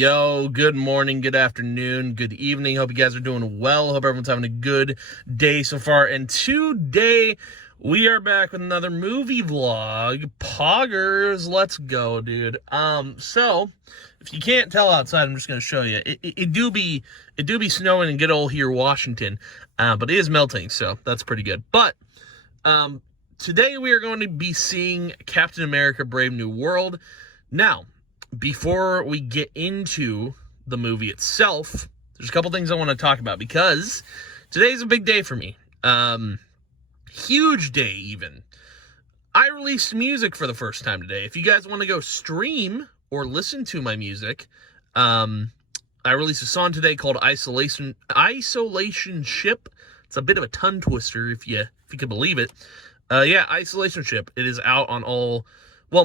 Yo, good morning, good afternoon, good evening. Hope you guys are doing well. Hope everyone's having a good day so far. And today, we are back with another movie vlog. Poggers, let's go, dude. So, if you can't tell outside, I'm just going to show you. It do be snowing in good old here, Washington. But it is melting, so that's pretty good. But, today we are going to be seeing Captain America: Brave New World. Now, before we get into the movie itself, there's a couple things I want to talk about because today's a big day for me. Huge day, even. I released music for the first time today. If you guys want to go stream or listen to my music, I released a song today called Isolation Ship. It's a bit of a tongue twister, if you can believe it. Yeah, Isolation Ship. It is out on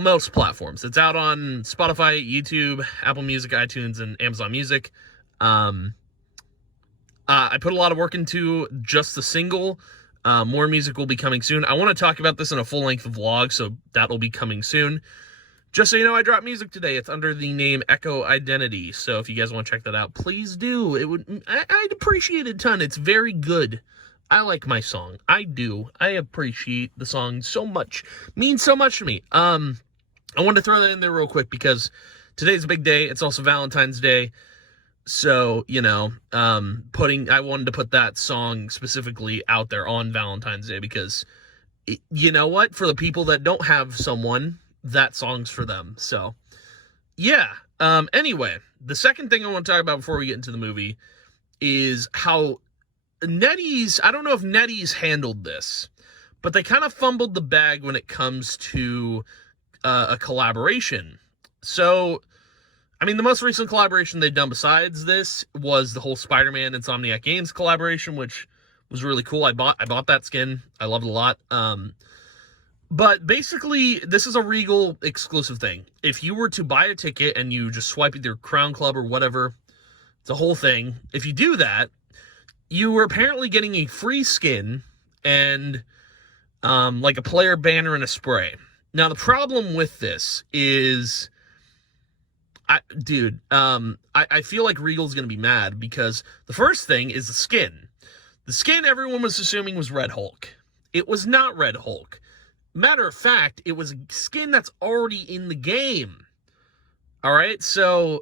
most platforms. It's out on Spotify, YouTube, Apple Music, iTunes, and Amazon Music. I put a lot of work into just the single. More music will be coming soon. I want to talk about this in a full-length vlog, so that will be coming soon. Just so you know, I dropped music today. It's under the name Echo Identity, so if you guys want to check that out, please do. I'd appreciate it a ton. It's very good. I like my song. I do. I appreciate the song so much. It means so much to me. I wanted to throw that in there real quick because today's a big day. It's also Valentine's Day. So, you know, I wanted to put that song specifically out there on Valentine's Day because, you know what? For the people that don't have someone, that song's for them. So, yeah. Anyway, the second thing I want to talk about before we get into the movie is how NetEase, I don't know if NetEase handled this, but they kind of fumbled the bag when it comes to a collaboration. So, I mean, the most recent collaboration they've done besides this was the whole Spider-Man Insomniac Games collaboration, which was really cool. I bought that skin. I loved it a lot. But basically, this is a Regal exclusive thing. If you were to buy a ticket and you just swipe with your Crown Club or whatever, it's a whole thing. If you do that, you were apparently getting a free skin and like a player banner and a spray. Now, the problem with this is, I feel like Regal's going to be mad because the first thing is the skin. The skin everyone was assuming was Red Hulk. It was not Red Hulk. Matter of fact, it was a skin that's already in the game. All right, so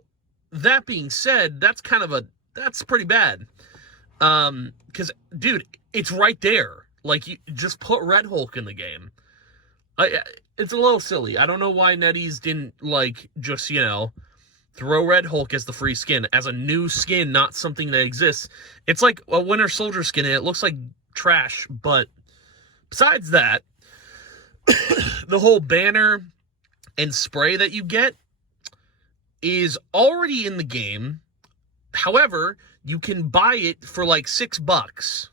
that being said, that's pretty bad. Because, dude, it's right there. Like, you just put Red Hulk in the game. It's a little silly. I don't know why NetEase didn't, like, just, you know, throw Red Hulk as the free skin, as a new skin, not something that exists. It's like a Winter Soldier skin, and it looks like trash, but besides that, the whole banner and spray that you get is already in the game. However, you can buy it for like $6.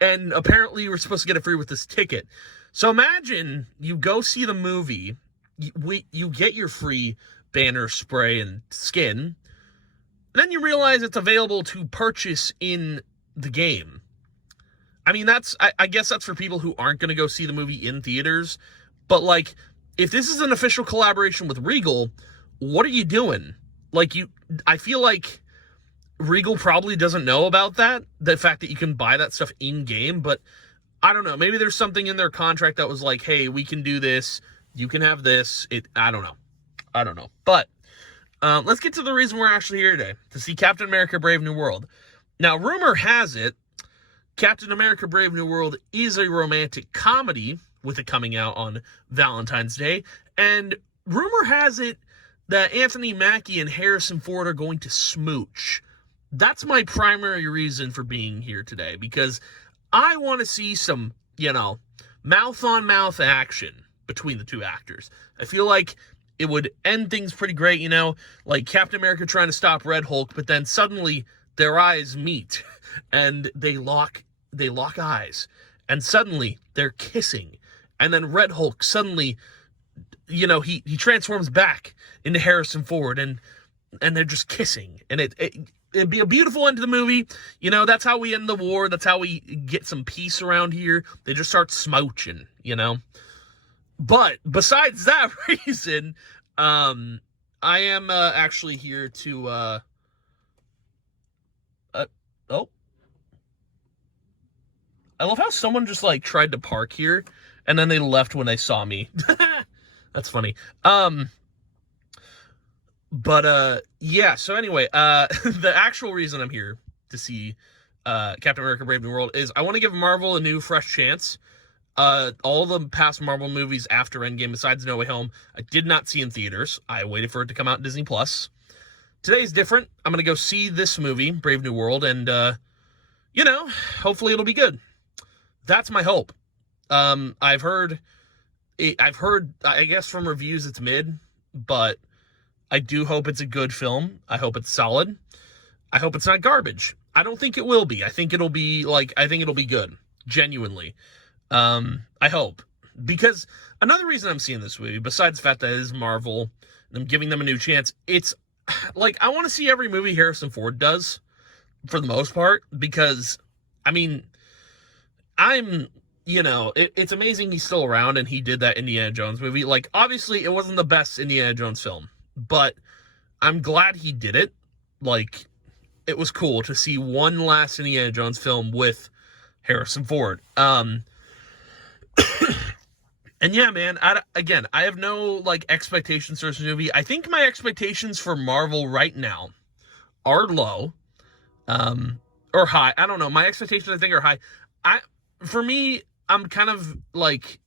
And apparently you were supposed to get it free with this ticket. So imagine you go see the movie, you get your free banner, spray, and skin, and then you realize it's available to purchase in the game. I mean, I guess that's for people who aren't going to go see the movie in theaters. But, like, if this is an official collaboration with Regal, what are you doing? Like, I feel like Regal probably doesn't know about that, the fact that you can buy that stuff in-game, but I don't know. Maybe there's something in their contract that was like, hey, we can do this, you can have this. I don't know. But let's get to the reason we're actually here today, to see Captain America: Brave New World. Now, rumor has it, Captain America: Brave New World is a romantic comedy, with it coming out on Valentine's Day, and rumor has it that Anthony Mackie and Harrison Ford are going to smooch. That's my primary reason for being here today, because I want to see some, you know, mouth-on-mouth action between the two actors. I feel like it would end things pretty great, you know, like Captain America trying to stop Red Hulk, but then suddenly their eyes meet, and they lock eyes, and suddenly they're kissing, and then Red Hulk suddenly, you know, he transforms back into Harrison Ford, and they're just kissing, and it'd be a beautiful end to the movie. You know, that's how we end the war. That's how we get some peace around here. They just start smooching, you know. But besides that reason, I am actually here to oh, I love how someone just like tried to park here and then they left when they saw me. That's funny. But yeah, so anyway, the actual reason I'm here to see Captain America Brave New World is I want to give Marvel a new fresh chance. All the past Marvel movies after Endgame, besides No Way Home, I did not see in theaters. I waited for it to come out in Disney Plus. Today's different. I'm gonna go see this movie, Brave New World, and hopefully it'll be good. That's my hope. I've heard, I guess from reviews it's mid, but I do hope it's a good film. I hope it's solid. I hope it's not garbage. I don't think it will be. I think it'll be good. Genuinely. I hope. Because another reason I'm seeing this movie, besides the fact that it is Marvel, and I'm giving them a new chance, it's like, I want to see every movie Harrison Ford does, for the most part, because, I mean, it's amazing he's still around and he did that Indiana Jones movie. Like, obviously, it wasn't the best Indiana Jones film, but I'm glad he did it. Like, it was cool to see one last Indiana Jones film with Harrison Ford. And yeah, man, I have no, like, expectations for this movie. I think my expectations for Marvel right now are low, or high. I don't know. My expectations, I think, are high. For me, I'm kind of, like,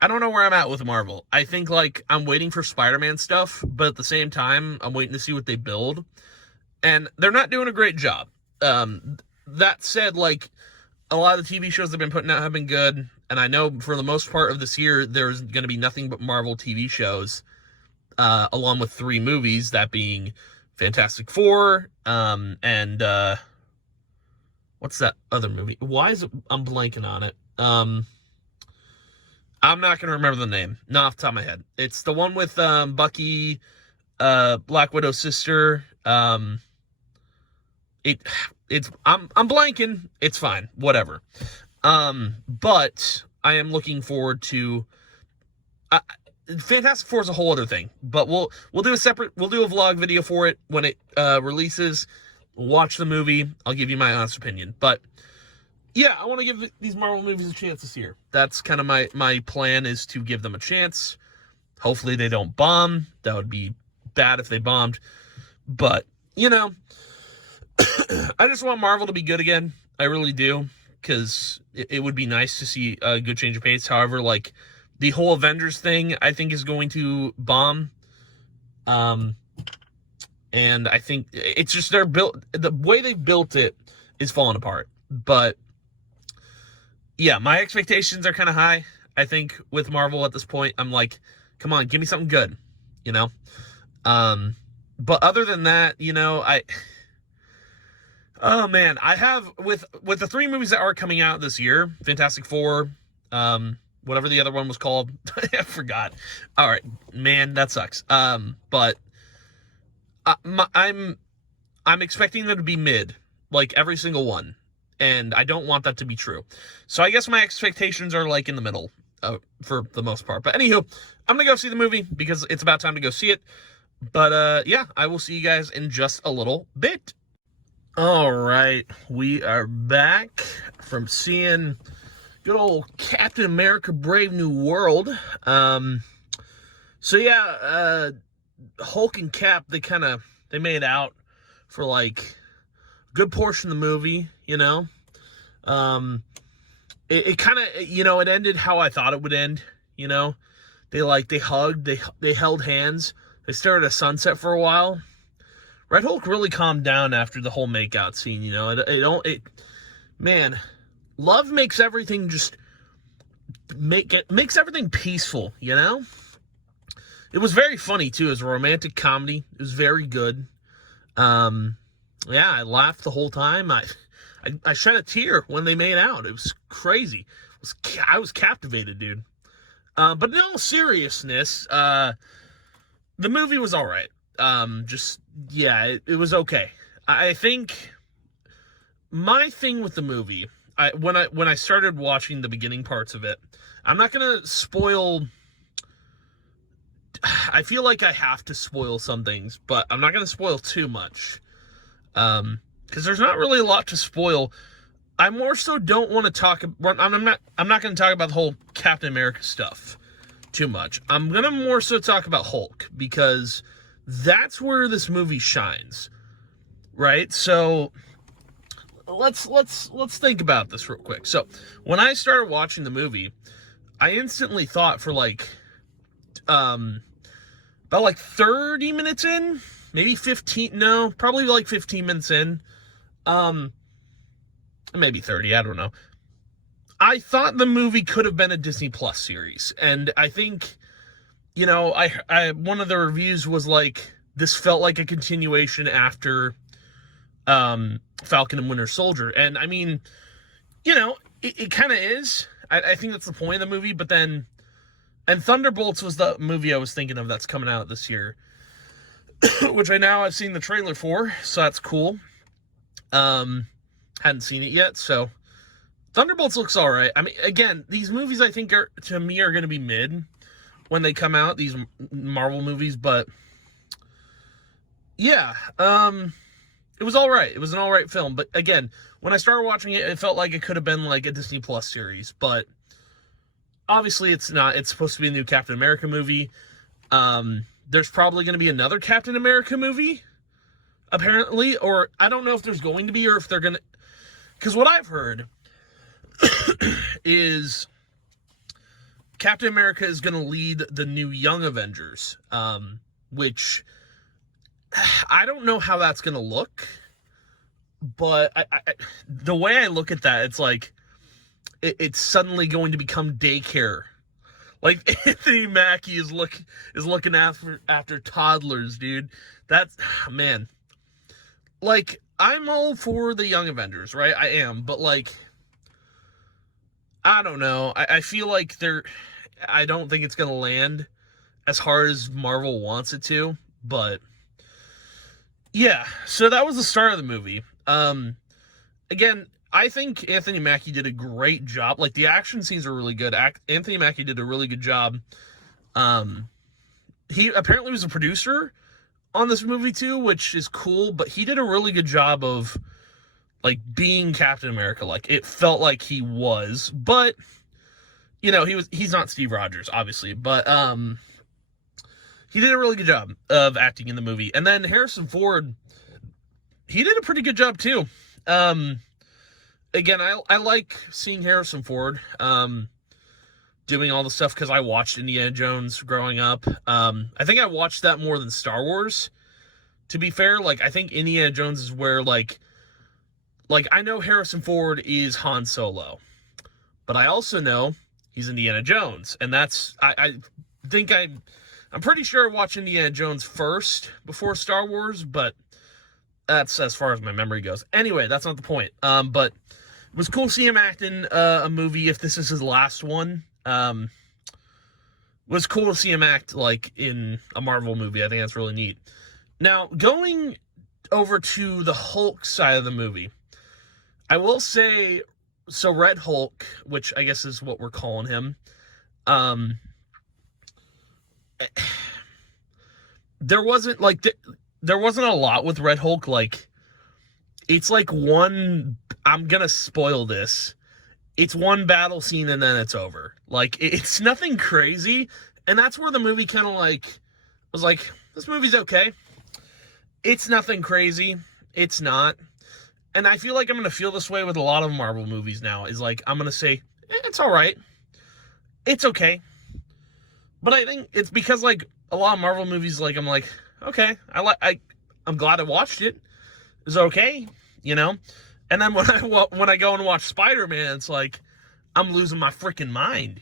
I don't know where I'm at with Marvel. I think, like, I'm waiting for Spider-Man stuff, but at the same time, I'm waiting to see what they build. And they're not doing a great job. That said, like, a lot of the TV shows they've been putting out have been good, and I know for the most part of this year, there's going to be nothing but Marvel TV shows, along with 3 movies, that being Fantastic Four, and, what's that other movie? Why is it, I'm blanking on it? I'm not going to remember the name, not off the top of my head. It's the one with, Bucky, Black Widow's sister, I'm blanking. It's fine. Whatever. But I am looking forward to Fantastic Four is a whole other thing, but we'll do a vlog video for it when it releases. Watch the movie. I'll give you my honest opinion. But yeah, I want to give these Marvel movies a chance this year. That's kind of my plan, is to give them a chance. Hopefully they don't bomb. That would be bad if they bombed. But, I just want Marvel to be good again. I really do, because it would be nice to see a good change of pace. However, like, the whole Avengers thing, I think, is going to bomb. And I think it's just the way they built it is falling apart. But yeah, my expectations are kind of high. I think with Marvel at this point, I'm like, come on, give me something good, But other than that, oh man, I have with the 3 movies that are coming out this year, Fantastic Four, whatever the other one was called, I forgot. All right, man, that sucks. But I'm expecting them to be mid, like every single one, and I don't want that to be true. So I guess my expectations are like in the middle, for the most part. But anywho, I'm gonna go see the movie because it's about time to go see it. But yeah, I will see you guys in just a little bit. All right, we are back from seeing good old Captain America Brave New World. So yeah, Hulk and Cap, they made out for like a good portion of the movie, It kind of, it ended how I thought it would end, They hugged, they held hands, they stared at a sunset for a while. Red Hulk really calmed down after the whole makeout scene, man, love makes everything makes everything peaceful, It was very funny too. It was a romantic comedy. It was very good. Yeah, I laughed the whole time. I shed a tear when they made out. It was crazy. I was captivated, dude. But in all seriousness, the movie was all right. It was okay. I think my thing with the movie, when I started watching the beginning parts of it, I'm not gonna spoil I feel like I have to spoil some things, but I'm not going to spoil too much. Because there's not really a lot to spoil. I more so don't want to talk. I'm not going to talk about the whole Captain America stuff too much. I'm going to more so talk about Hulk, because that's where this movie shines, right? So let's think about this real quick. So when I started watching the movie, I instantly thought for about 30 minutes in, maybe 15, no, probably like 15 minutes in, maybe 30, I don't know. I thought the movie could have been a Disney Plus series, and I think, I one of the reviews was like, this felt like a continuation after Falcon and Winter Soldier, and I mean, it kind of is. I think that's the point of the movie, but then, and Thunderbolts was the movie I was thinking of that's coming out this year, which I've seen the trailer for, so that's cool. Hadn't seen it yet, so Thunderbolts looks all right. I mean, again, these movies I think are going to be mid when they come out, these Marvel movies, but yeah, it was all right. It was an all right film, but again, when I started watching it, it felt like it could have been like a Disney Plus series, but obviously it's not. It's supposed to be a new Captain America movie. There's probably going to be another Captain America movie, apparently, or I don't know if there's going to be, or if they're going to, because what I've heard is Captain America is going to lead the new Young Avengers, which I don't know how that's going to look, but the way I look at that, it's like it's suddenly going to become daycare. Like Anthony Mackie is looking after toddlers, dude. That's, man. Like, I'm all for the Young Avengers, right? I am, but like, I don't know. I feel like I don't think it's gonna land as hard as Marvel wants it to, but yeah. So that was the start of the movie. Again, I think Anthony Mackie did a great job. Like, the action scenes are really good. Anthony Mackie did a really good job. He apparently was a producer on this movie too, which is cool, but he did a really good job of like being Captain America. Like, it felt like he was, but he's not Steve Rogers, obviously, but he did a really good job of acting in the movie. And then Harrison Ford, he did a pretty good job too. Again, I like seeing Harrison Ford doing all the stuff, because I watched Indiana Jones growing up. I think I watched that more than Star Wars, to be fair. Like, I think Indiana Jones is where, like I know Harrison Ford is Han Solo, but I also know he's Indiana Jones, and that's, I think I'm pretty sure I watched Indiana Jones first before Star Wars, but that's as far as my memory goes. Anyway, that's not the point. But it was cool seeing him act in a movie, if this is his last one. It was cool to see him act like in a Marvel movie. I think that's really neat. Now, going over to the Hulk side of the movie, I will say, so Red Hulk, which I guess is what we're calling him, there wasn't a lot with Red Hulk. Like, it's like I'm gonna spoil this. It's one battle scene and then it's over. Like, it's nothing crazy. And that's where the movie kind of was like, this movie's okay. It's nothing crazy. It's not. And I feel like I'm going to feel this way with a lot of Marvel movies now. Is like, I'm going to say, it's all right. It's okay. But I think it's because, like, a lot of Marvel movies, like, I'm like, okay, I'm glad I watched it. It's okay, And then when I go and watch Spider-Man, it's like, I'm losing my freaking mind,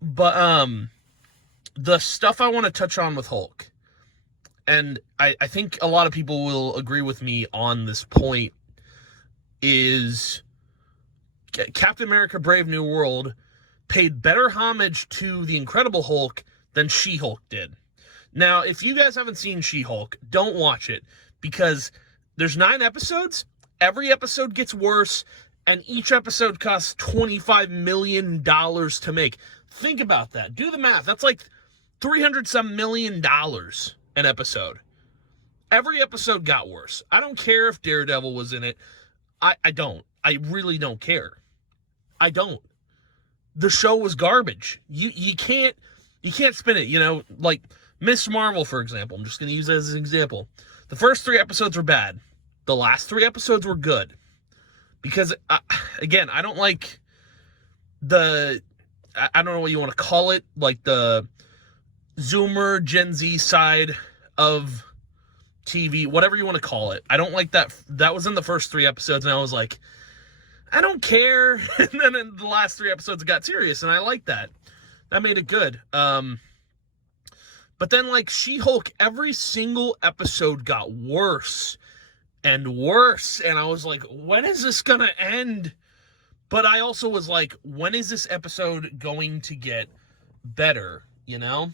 But the stuff I want to touch on with Hulk, and I think a lot of people will agree with me on this point, is Captain America Brave New World paid better homage to the Incredible Hulk than She-Hulk did. Now, if you guys haven't seen She-Hulk, don't watch it, because there's 9 episodes, every episode gets worse, and each episode costs $25 million to make. Think about that. Do the math. That's like $300 some million an episode. Every episode got worse. I don't care if Daredevil was in it. I don't. I really don't care. I don't. The show was garbage. You can't spin it, you know, like Miss Marvel, for example. I'm just going to use that as an example. The first 3 episodes were bad. The last 3 episodes were good. Because, again, I don't like I don't know what you want to call it, like the Zoomer, Gen Z side of TV, whatever you want to call it. I don't like that. That was in the first 3 episodes, and I was like, I don't care. And then in the last 3 episodes, it got serious, and I like that. That made it good. But then, like, She-Hulk, every single episode got worse and worse, and I was like, when is this gonna end? But I also was like, when is this episode going to get better, you know?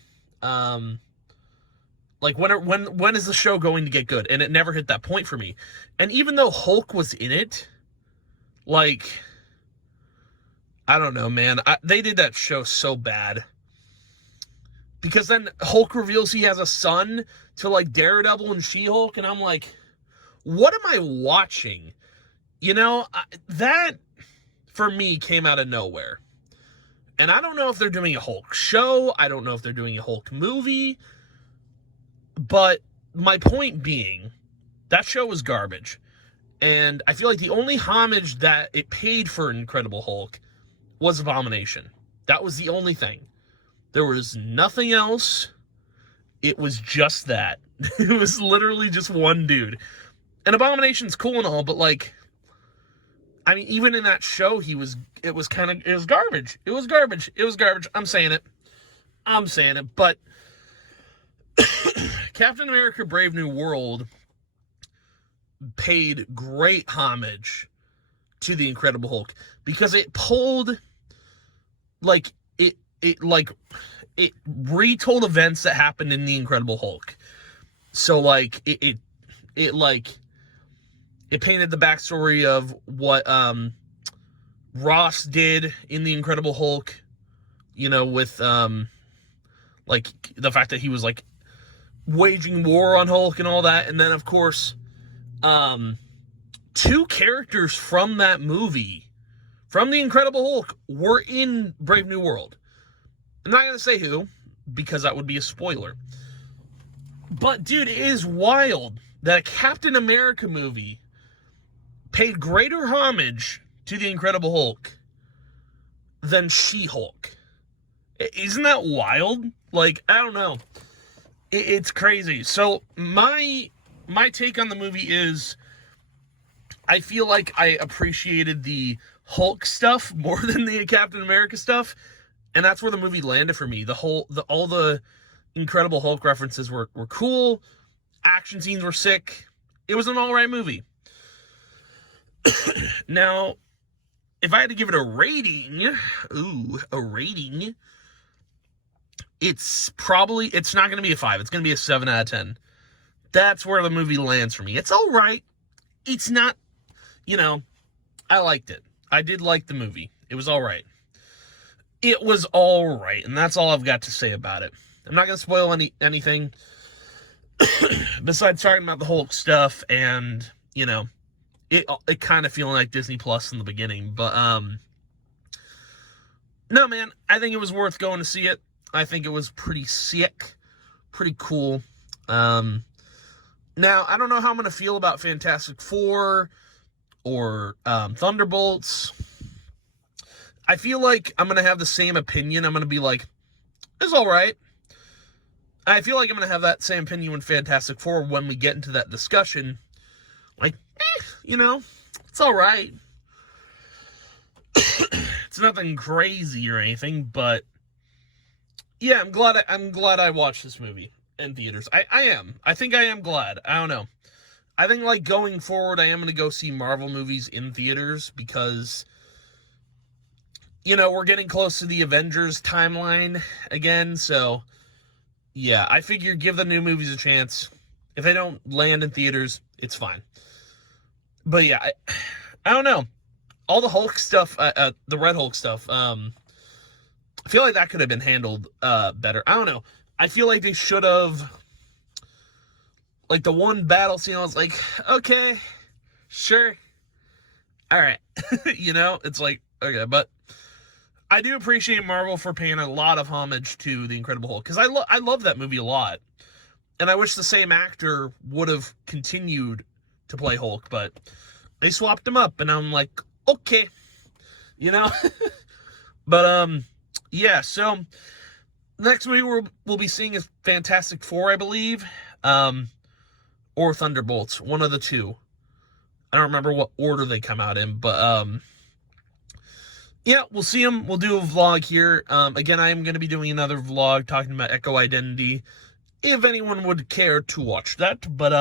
Like, when is the show going to get good? And it never hit that point for me. And even though Hulk was in it, like, I don't know, man. They did that show so bad. Because then Hulk reveals he has a son to, like, Daredevil and She-Hulk, and I'm like, what am I watching? You know, that, for me, came out of nowhere. And I don't know if they're doing a Hulk show. I don't know if they're doing a Hulk movie. But my point being, that show was garbage. And I feel like the only homage that it paid for Incredible Hulk was Abomination. That was the only thing. There was nothing else. It was just that. It was literally just one dude. And Abomination's cool and all, but, like, I mean, even in that show, it was garbage. It was garbage. I'm saying it. But Captain America Brave New World paid great homage to the Incredible Hulk because it pulled, like, it retold events that happened in the Incredible Hulk. So, like, it painted the backstory of what Ross did in the Incredible Hulk, you know, with like the fact that he was, like, waging war on Hulk and all that. And then, of course, 2 characters from that movie, from the Incredible Hulk, were in Brave New World. I'm not going to say who, because that would be a spoiler. But, dude, it is wild that a Captain America movie paid greater homage to the Incredible Hulk than She-Hulk. Isn't that wild? Like, I don't know. It's crazy. So, my take on the movie is, I feel like I appreciated the Hulk stuff more than the Captain America stuff, and that's where the movie landed for me. All the Incredible Hulk references were cool. Action scenes were sick. It was an alright movie. Now, if I had to give it a rating, it's not going to be a 5. It's going to be a 7 out of 10. That's where the movie lands for me. It's alright. It's not, you know, I liked it. I did like the movie. It was alright. It was alright, and that's all I've got to say about it. I'm not going to spoil anything besides talking about the Hulk stuff and, you know, it kind of feeling like Disney Plus in the beginning. But, no, man, I think it was worth going to see it. I think it was pretty sick, pretty cool. Now, I don't know how I'm going to feel about Fantastic Four or Thunderbolts. I feel like I'm going to have the same opinion. I'm going to be like, it's all right. I feel like I'm going to have that same opinion with Fantastic Four when we get into that discussion. Like, you know, it's all right. It's nothing crazy or anything, but yeah, I'm glad I watched this movie in theaters. I am. I think I am glad. I don't know. I think, like, going forward, I am going to go see Marvel movies in theaters because, you know, we're getting close to the Avengers timeline again, so yeah, I figure give the new movies a chance. If they don't land in theaters, it's fine. But yeah, I don't know. All the Hulk stuff, the Red Hulk stuff, I feel like that could have been handled better. I don't know. I feel like they should have, like, the one battle scene, I was like, okay, sure, all right. It's like, okay, but I do appreciate Marvel for paying a lot of homage to The Incredible Hulk, because I love that movie a lot, and I wish the same actor would have continued to play Hulk, but they swapped him up, and I'm like, okay, but yeah, so next movie we'll be seeing is Fantastic Four, I believe, or Thunderbolts, one of the two. I don't remember what order they come out in, but yeah, we'll see them. We'll do a vlog here. Again, I am going to be doing another vlog talking about Echo Identity, if anyone would care to watch that. But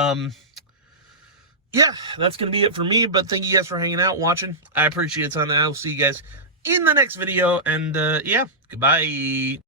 yeah, that's going to be it for me. But thank you guys for hanging out, watching. I appreciate it. And I'll see you guys in the next video. And yeah, goodbye.